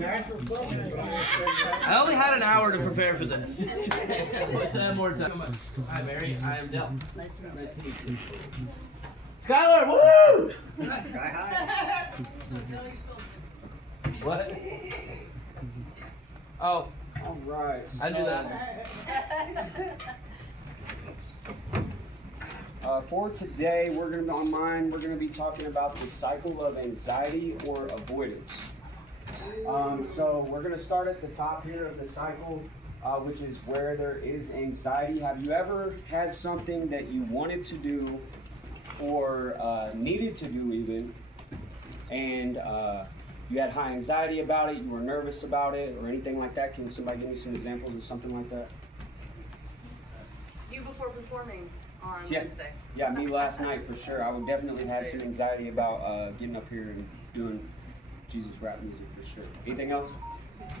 I only had an hour to prepare for this. Let's have more time. Hi, Mary. I am Del. Nice to meet you. Skylar, woo! Hi. What? Oh. All right. I do that. For today, we're going to be talking about the cycle of anxiety or avoidance. So we're going to start at the top here of the cycle, which is where there is anxiety. Have you ever had something that you wanted to do or needed to do even, and you had high anxiety about it, you were nervous about it, or anything like that? Can somebody give me some examples of something like that? You before performing on Yeah. Wednesday. Yeah, me last night for sure. I would definitely had some anxiety about getting up here and doing Jesus rap music for sure. Anything else?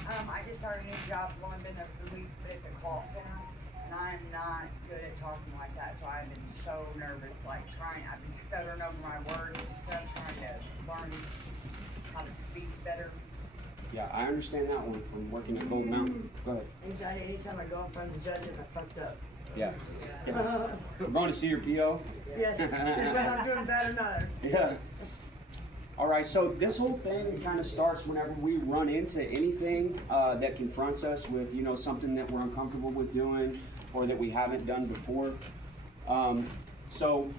I just started a new job. I've only been there for 3 weeks, but it's a call center, and I'm not good at talking like that, so I've been so nervous, like I've been stuttering over my words and stuff, trying to learn how to speak better. Yeah, I understand that one from working at Gold Mountain. Go ahead. Anxiety anytime I go in front of the judge and I fucked up. Yeah. We're going to see your PO? Yes, but I'm doing better than others. Yeah. All right, so this whole thing kind of starts whenever we run into anything that confronts us with, something that we're uncomfortable with doing or that we haven't done before. So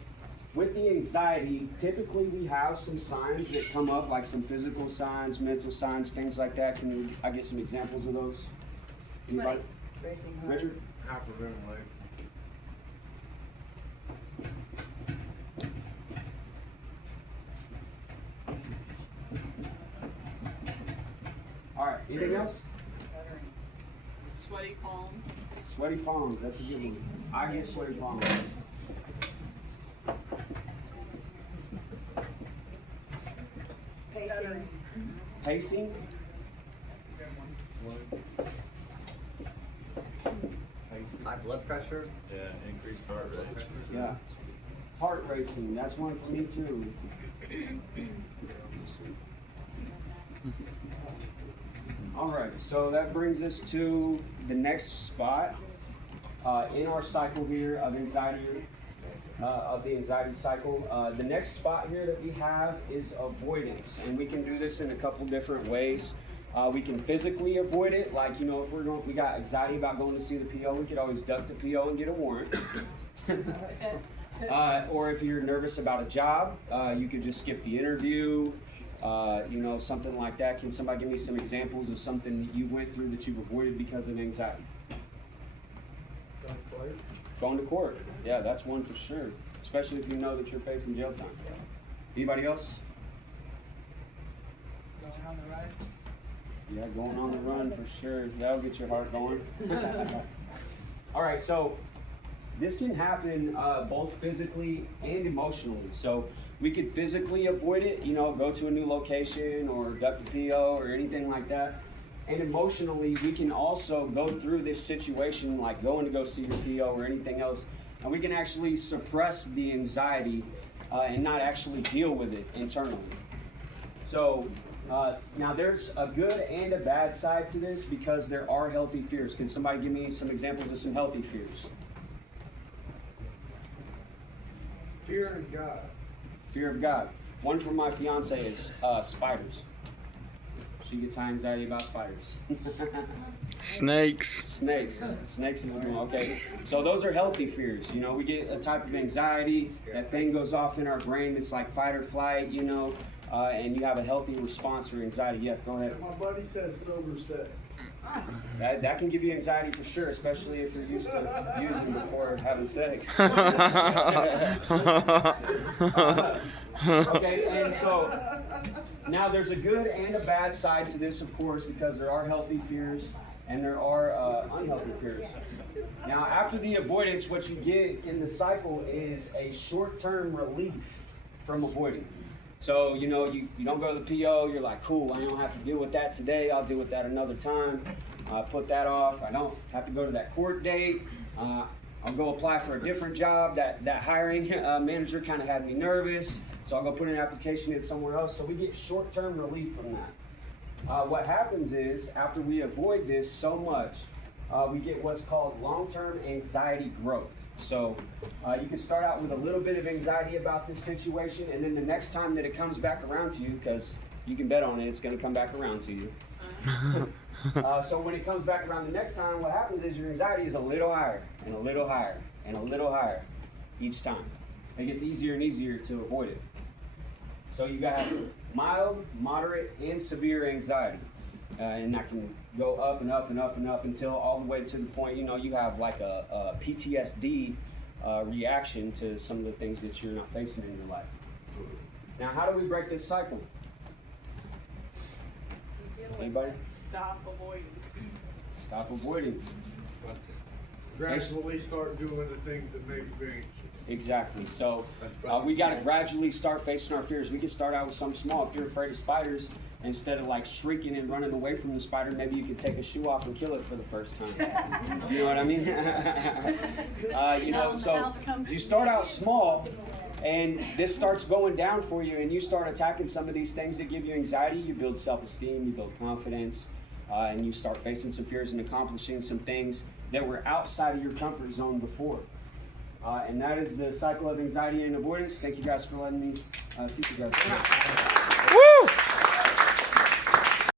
with the anxiety, typically we have some signs that come up, like some physical signs, mental signs, things like that. Can I get some examples of those? Anybody? Racing heart. Richard? Hyperventilate. All right, anything else? Sweaty palms. Sweaty palms, that's a good one. I get sweaty palms. Pacing. Pacing? High blood pressure. Yeah, increased heart rate. Yeah. Heart racing, that's one for me too. All right, so that brings us to the next spot in our cycle here of anxiety, of the anxiety cycle. The next spot here that we have is avoidance, and we can do this in a couple different ways. We can physically avoid it, like, if we got anxiety about going to see the PO, we could always duck the PO and get a warrant. Or if you're nervous about a job, you could just skip the interview, something like that. Can somebody give me some examples of something that you went through that you've avoided because of anxiety? Going to court. Yeah, that's one for sure, especially if you know that you're facing jail time. Anybody else? Going on the run. Yeah, going on the run for sure. That'll get your heart going. All right, so this can happen both physically and emotionally. So we could physically avoid it, go to a new location or duck the PO or anything like that. And emotionally, we can also go through this situation, like going to go see your PO or anything else, and we can actually suppress the anxiety and not actually deal with it internally. So now there's a good and a bad side to this because there are healthy fears. Can somebody give me some examples of some healthy fears? Fear of God. Fear of God. One for my fiance is spiders. She gets high anxiety about spiders. Snakes. Snakes is one. Okay. So those are healthy fears. We get a type of anxiety. That thing goes off in our brain. It's like fight or flight, and you have a healthy response for anxiety. Yeah, go ahead. My buddy says sober sex. That can give you anxiety for sure, especially if you're used to using before having sex. Okay, and so now there's a good and a bad side to this, of course, because there are healthy fears and there are unhealthy fears. Now, after the avoidance, what you get in the cycle is a short-term relief from avoiding. So, you don't go to the PO, you're like, cool, I don't have to deal with that today, I'll deal with that another time. Put that off, I don't have to go to that court date. I'll go apply for a different job. That hiring manager kind of had me nervous, so I'll go put an application in somewhere else. So we get short-term relief from that. What happens is, after we avoid this so much, we get what's called long-term anxiety growth. So you can start out with a little bit of anxiety about this situation, and then the next time that it comes back around to you, because you can bet on it, it's going to come back around to you. So when it comes back around the next time, what happens is your anxiety is a little higher, and a little higher, and a little higher each time. It gets easier and easier to avoid it. So you got mild, moderate, and severe anxiety. And that can go up and up and up and up until all the way to the point, you know, you have like a PTSD reaction to some of the things that you're not facing in your life. Now, how do we break this cycle? Anybody? Stop avoiding. Stop avoiding. Gradually start doing the things that make you anxious. Exactly. So we got to gradually start facing our fears. We can start out with something small. If you're afraid of spiders, instead of like shrieking and running away from the spider, maybe you can take a shoe off and kill it for the first time. You know what I mean? You know, so you start out small, and this starts going down for you, and you start attacking some of these things that give you anxiety. You build self-esteem, you build confidence, and you start facing some fears and accomplishing some things that were outside of your comfort zone before. And that is the cycle of anxiety and avoidance. Thank you guys for letting me teach you guys.